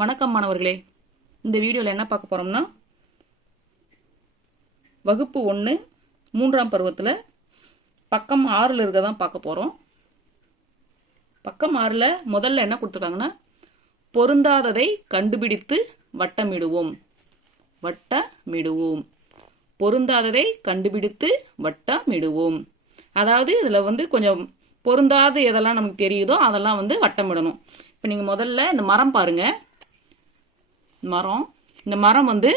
வணக்கம் மாணவர்களே. இந்த வீடியோவில் என்ன பார்க்க போகிறோம்னா வகுப்பு ஒன்று மூன்றாம் பருவத்தில் பக்கம் ஆறில் இருக்க தான் பார்க்க போகிறோம் பக்கம் ஆறில் முதல்ல என்ன கொடுத்துருக்காங்கன்னா பொருந்தாததை கண்டுபிடித்து வட்டமிடுவோம். வட்டமிடுவோம். பொருந்தாததை கண்டுபிடித்து வட்டமிடுவோம். அதாவது இதில் வந்து கொஞ்சம் பொருந்தாத எதெல்லாம் நமக்கு தெரியுதோ அதெல்லாம் வந்து வட்டமிடணும். இப்போ நீங்கள் முதல்ல இந்த மரம் பாருங்கள் மரம். இந்த மரம் வந்து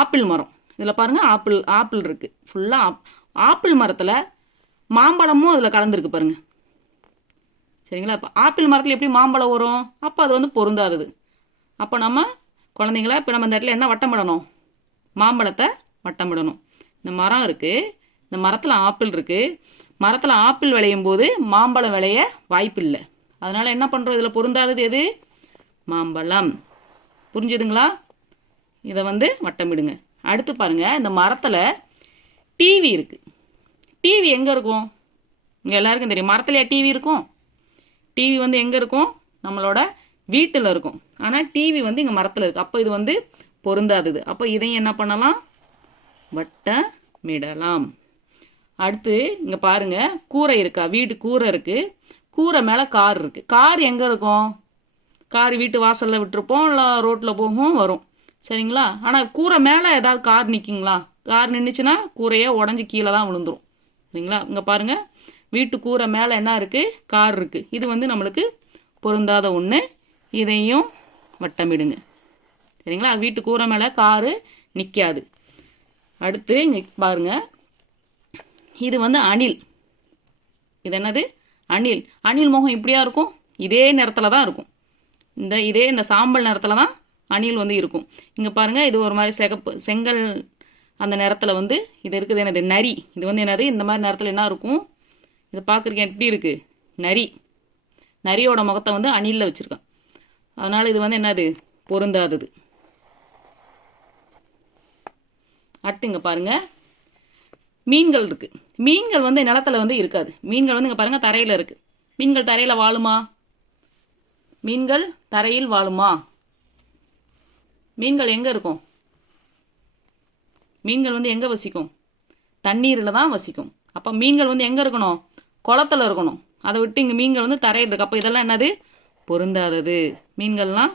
ஆப்பிள் மரம். இதில் பாருங்கள் ஆப்பிள் ஆப்பிள் இருக்குது ஃபுல்லாக ஆப் ஆப்பிள் மரத்தில் மாம்பழமும் அதில் கலந்துருக்கு பாருங்கள் சரிங்களா? இப்போ ஆப்பிள் மரத்தில் எப்படி மாம்பழம் வரும்? அப்போ அது வந்து பொருந்தாதது. அப்போ நம்ம குழந்தைங்களா இப்போ நம்ம இந்த இடத்துல என்ன வட்டமிடணும் மாம்பழத்தை வட்டமிடணும் இந்த மரம் இருக்குது இந்த மரத்தில் ஆப்பிள் இருக்குது மரத்தில் ஆப்பிள் விளையும் போது மாம்பழம் விளைய வாய்ப்பில்லை. அதனால் என்ன பண்ணுறோம் இதில் பொருந்தாதது எது? மாம்பழம். புரிஞ்சுதுங்களா? இதை வந்து வட்டமிடுங்க. அடுத்து பாருங்கள் இந்த மரத்தில் டிவி இருக்குது டிவி எங்கே இருக்கும்? இங்கே எல்லாருக்கும் தெரியும். மரத்துலையா டிவி இருக்கும்? டிவி வந்து எங்கே இருக்கும்? நம்மளோட வீட்டில் இருக்கும். ஆனால் டிவி வந்து இங்கே மரத்தில் இருக்குது அப்போ இது வந்து பொருந்தாதது. அப்போ இதையும் என்ன பண்ணலாம்? வட்டமிடலாம். அடுத்து இங்கே பாருங்க கூரை இருக்கா? வீடு கூரை இருக்குது கூரை மேலே கார் இருக்குது கார் எங்கே இருக்கும்? கார் வீட்டு வாசலில் விட்டுருப்போம் இல்லை ரோட்டில் போகும் வரும். சரிங்களா? ஆனால் கூரை மேலே ஏதாவது கார் நிற்குங்களா கார் நின்றுச்சுன்னா கூரையே உடஞ்சி கீழே தான் விழுந்துரும். சரிங்களா? இங்கே பாருங்கள் வீட்டு கூரை மேலே என்ன இருக்குது கார் இருக்குது இது வந்து நம்மளுக்கு பொருந்தாத ஒன்று இதையும் வட்டமிடுங்க. சரிங்களா? வீட்டு கூரை மேலே காரு நிற்காது அடுத்து இங்கே பாருங்கள் இது வந்து அணில். இது என்னது? அணில். அணில் முகம் இப்படியா இருக்கும்? இதே நிறத்தில் தான் இருக்கும். இந்த இதே இந்த சாம்பல் நிறத்தில் தான் அணில் வந்து இருக்கும். இங்கே பாருங்கள் இது ஒரு மாதிரி சிகப்பு செங்கல் அந்த நிறத்தில் வந்து இது இருக்குது. என்னது? நரி. இது வந்து என்னது? இந்த மாதிரி நிறத்தில் என்ன இருக்கும்? இதை பார்க்குறீங்க எப்படி இருக்குது நரி. நரியோட முகத்தை வந்து அணிலில் வச்சுருக்கான். அதனால் இது வந்து என்னது? பொருந்தாதது. அடுத்து இங்கே பாருங்கள் மீன்கள் இருக்குது மீன்கள் வந்து நிலத்துல வந்து இருக்காது. மீன்கள் வந்து இங்கே பாருங்கள் தரையில் இருக்குது மீன்கள் தரையில் வாழுமா? மீன்கள் தரையில் வாழுமா? மீன்கள் எங்கே இருக்கும்? மீன்கள் வந்து எங்கே வசிக்கும்? தண்ணீரில் தான் வசிக்கும். அப்போ மீன்கள் வந்து எங்கே இருக்கணும்? குளத்துல இருக்கணும். அதை விட்டு இங்கே மீன்கள் வந்து தரையில் இருக்கு. அப்போ இதெல்லாம் என்னது? பொருந்தாதது. மீன்கள்லாம்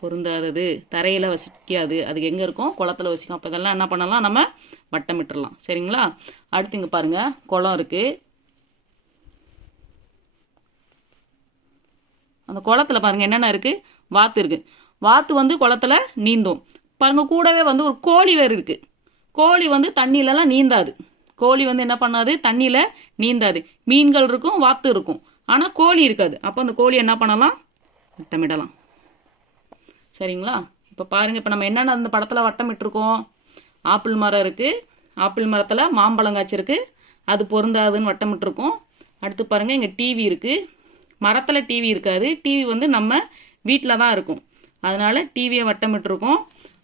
பொருந்தாதது. தரையில் வசிக்காது. அதுக்கு எங்கே இருக்கும்? குளத்துல வசிக்கும். அப்போ இதெல்லாம் என்ன பண்ணலாம்? நம்ம வட்டமிட்டுடலாம் சரிங்களா? அடுத்து இங்கே பாருங்கள் குளம் இருக்குது அந்த குளத்துல பாருங்கள் என்னென்ன இருக்குது வாத்து இருக்குது வாத்து வந்து குளத்துல நீந்தும். பாருங்கள் கூடவே வந்து ஒரு கோழி வேறு இருக்குது கோழி வந்து தண்ணியிலலாம் நீந்தாது. கோழி வந்து என்ன பண்ணாது? தண்ணியில் நீந்தாது. மீன்கள் இருக்கும் வாத்து இருக்கும். ஆனால் கோழி இருக்காது. அப்போ அந்த கோழி என்ன பண்ணலாம்? வட்டமிடலாம். சரிங்களா? இப்போ பாருங்கள் இப்போ நம்ம என்னென்ன அந்த படத்தில் வட்டமிட்டிருக்கோம்? ஆப்பிள் மரம் இருக்குது ஆப்பிள் மரத்தில் மாம்பழம் காய்ச்சிருக்கு அது பொருந்தாதுன்னு வட்டமிட்டிருக்கோம். அடுத்து பாருங்கள் இங்கே டிவி இருக்குது மரத்தில் டிவி இருக்காது. டிவி வந்து நம்ம வீட்டில் தான் இருக்கும். அதனால் டிவியை வட்டமிட்டுருக்கோம்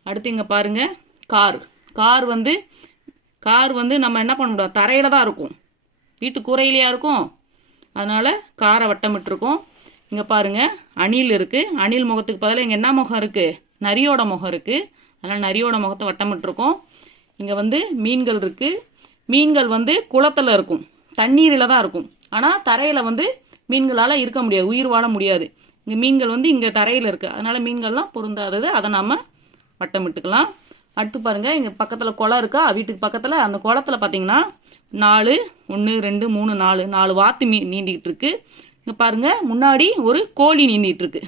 அடுத்து இங்கே பாருங்கள் கார். கார் வந்து கார் வந்து நம்ம என்ன பண்ண முடியாது தரையில் தான் இருக்கும். வீட்டு கூரையிலையா இருக்கும். அதனால் காரை வட்டமிட்டுருக்கோம் இங்கே பாருங்க அணில் இருக்குது அணில் முகத்துக்கு பதிலாக இங்கே என்ன முகம் இருக்குது நரியோட முகம் இருக்குது அதனால் நரியோட முகத்தை வட்டமிட்டுருக்கோம் இங்கே வந்து மீன்கள் இருக்குது மீன்கள் வந்து குளத்தில் இருக்கும். தண்ணீரில் தான் இருக்கும். ஆனால் தரையில் வந்து மீன்களால் இருக்க முடியாது உயிர் வாழ முடியாது. இங்கே மீன்கள் வந்து இங்கே தரையில் இருக்குது அதனால் மீன்கள்லாம் பொருந்தாதது. அதை நாம் வட்டமிட்டுக்கலாம் அடுத்து பாருங்கள் இங்கே பக்கத்தில் குளம் இருக்கா? வீட்டுக்கு பக்கத்தில். அந்த குளத்தில் பார்த்தீங்கன்னா நாலு ஒன்று ரெண்டு மூணு நாலு நாலு வாத்து மீ நீந்திக்கிட்டு இருக்கு. இங்கே பாருங்கள் முன்னாடி ஒரு கோழி நீந்திக்கிட்டு இருக்கு.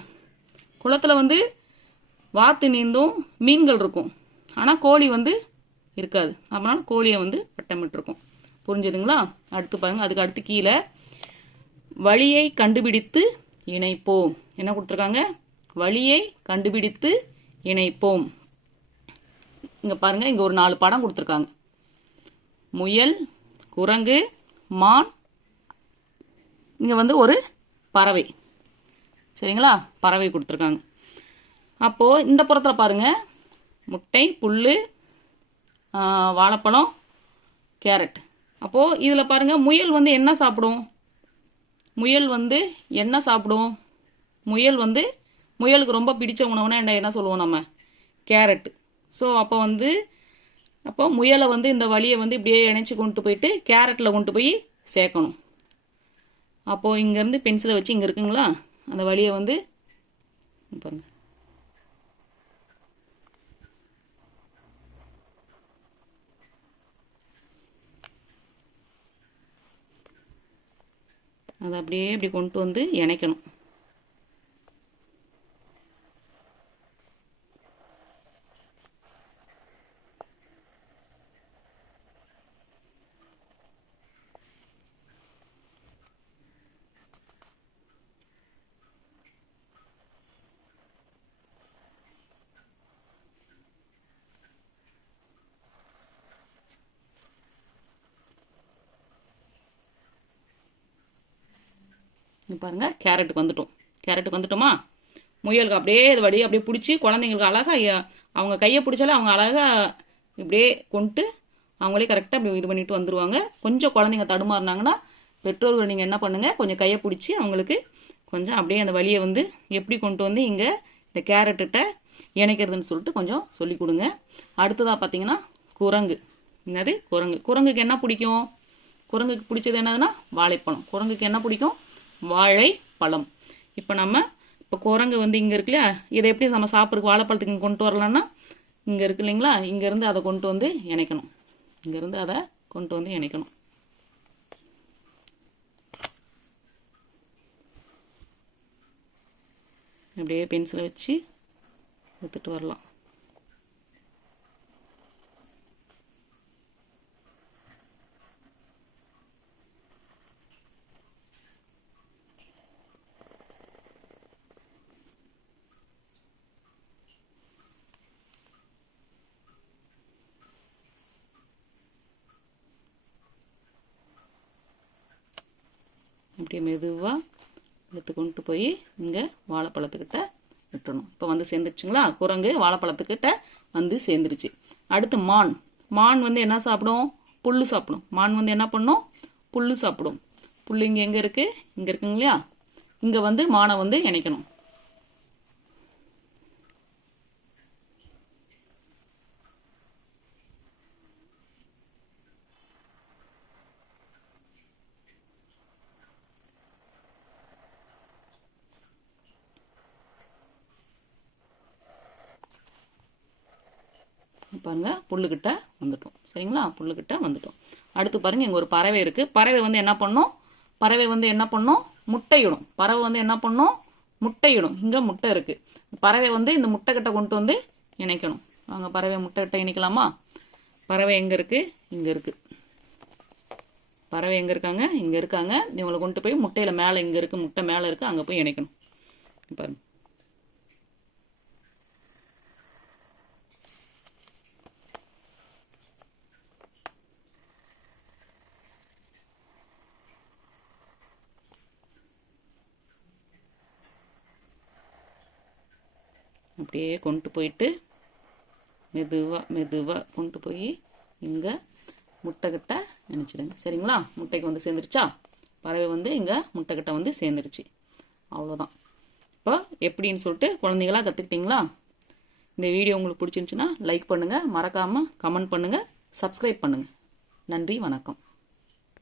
குளத்தில் வந்து வாத்து நீந்தும் மீன்கள் இருக்கும். ஆனால் கோழி வந்து இருக்காது. அதனால கோழியை வந்து வட்டமிட்டுருக்கும் புரிஞ்சுதுங்களா? அடுத்து பாருங்கள் அதுக்கு அடுத்து கீழே வழியை கண்டுபிடித்து இணைப்போம். என்ன கொடுத்துருக்காங்க? வழியை கண்டுபிடித்து இணைப்போம். இங்கே பாருங்கள் இங்கே ஒரு நாலு படம் கொடுத்துருக்காங்க. முயல் குரங்கு மான் இங்கே வந்து ஒரு பறவை. சரிங்களா? பறவை கொடுத்துருக்காங்க. அப்போது இந்த புறத்தில் பாருங்கள் முட்டை புல் வாழைப்பழம் கேரட். அப்போது இதில் பாருங்கள் முயல் வந்து என்ன சாப்பிடும்? முயல் வந்து என்ன சாப்பிடும்? முயல் வந்து முயலுக்கு ரொம்ப பிடிச்ச உணவுனா என்ன என்ன சொல்லுவோம் நம்ம? கேரட்டு ஸோ அப்போ வந்து அப்போ முயலை வந்து இந்த வழியை வந்து இப்படியே இணைச்சி கொண்டு போயிட்டு கேரட்டில் கொண்டு போய் சேர்க்கணும். அப்போது இங்கேருந்து பென்சிலை வச்சு இங்கே இருக்குங்களா? அந்த வழியை வந்து பாருங்கள் அதை அப்படியே இப்படி கொண்டு வந்து இணைக்கணும். இங்க பாருங்க கேரட்டுக்கு வந்துட்டோம். கேரட்டுக்கு வந்துட்டோமா? முயலுக்கு அப்படியே இது வடி அப்படியே பிடிச்சி குழந்தைங்களுக்கு அழகாக அவங்க கையை பிடிச்சாலே அவங்க அழகாக இப்படியே கொண்டு அவங்களே கரெக்டாக அப்படி இது பண்ணிட்டு வந்துடுவாங்க கொஞ்சம் குழந்தைங்க தடுமாறினாங்கன்னா பெற்றோர்கள் நீங்கள் என்ன பண்ணுங்கள் கொஞ்சம் கையை பிடிச்சி அவங்களுக்கு கொஞ்சம் அப்படியே அந்த வழியை வந்து எப்படி கொண்டு வந்து இங்கே இந்த கேரட்டுகிட்ட இணைக்கிறதுன்னு சொல்லிட்டு கொஞ்சம் சொல்லி கொடுங்க. அடுத்ததாக பார்த்தீங்கன்னா குரங்கு. என்னது? குரங்கு. குரங்குக்கு என்ன பிடிக்கும்? குரங்குக்கு பிடிச்சது என்னதுன்னா வாழைப்பழம். குரங்குக்கு என்ன பிடிக்கும்? வாழைப்பழம் இப்போ நம்ம இப்போ குரங்கு வந்து இங்கே இருக்கு இல்லையா? இதை எப்படி நம்ம சாப்பிட்றதுக்கு வாழைப்பழத்துக்கு கொண்டு வரலான்னா இங்கே இருக்கு இல்லைங்களா? இங்கேருந்து அதை கொண்டு வந்து இணைக்கணும். இங்கேருந்து அதை கொண்டு வந்து இணைக்கணும். அப்படியே பென்சிலை வச்சு எடுத்துகிட்டு வரலாம். அப்படியே மெதுவாக எடுத்து கொண்டு போய் இங்கே வாழைப்பழத்துக்கிட்ட விட்டுறணும் இப்போ வந்து சேர்ந்துருச்சுங்களா? குரங்கு வாழைப்பழத்துக்கிட்ட வந்து சேர்ந்துருச்சு. அடுத்து மான். மான் வந்து என்ன சாப்பிடும்? புல் சாப்பிடும். மான் வந்து என்ன பண்ணும்? புல் சாப்பிடும். புல் இங்கே எங்கே இருக்குது இங்கே இருக்குங்க இல்லையா? இங்கே வந்து மானை வந்து இணைக்கணும். பாருங்க புல்லுக்கிட்ட வந்துட்டோம். சரிங்களா? புல்லுக்கிட்ட வந்துட்டோம். அடுத்து பாருங்க இங்கே ஒரு பறவை இருக்கு. பறவை வந்து என்ன பண்ணும்? பறவை வந்து என்ன பண்ணும்? முட்டையிடும். பறவை வந்து என்ன பண்ணும்? முட்டையிடும். இங்கே முட்டை இருக்கு. பறவை வந்து இந்த முட்டை கிட்ட கொண்டு வந்து இணைக்கணும். வாங்க பறவை முட்டை கிட்ட இணைக்கலாமா? பறவை எங்கே இருக்கு? இங்கே இருக்கு. பறவை எங்கே இருக்காங்க? இங்கே இருக்காங்க. இவங்களை கொண்டு போய் முட்டையில் மேலே இங்கே இருக்கு. முட்டை மேலே இருக்கு. அங்கே போய் இணைக்கணும். பாருங்க. அப்படியே கொண்டு போயிட்டு மெதுவாக மெதுவாக கொண்டு போய் இங்கே முட்டைக்கட்டை நினச்சிடுங்க. சரிங்களா? முட்டைக்கு வந்து சேர்ந்துருச்சா? பறவை வந்து இங்கே முட்டைக்கட்டை வந்து சேர்ந்துருச்சு. அவ்வளோதான் இப்போ எப்படின்னு சொல்லிட்டு குழந்தைங்களா கற்றுக்கிட்டிங்களா இந்த வீடியோ உங்களுக்கு பிடிச்சிருந்துச்சின்னா லைக் பண்ணுங்கள் மறக்காமல் கமெண்ட் பண்ணுங்கள் சப்ஸ்கிரைப் பண்ணுங்கள் நன்றி வணக்கம்.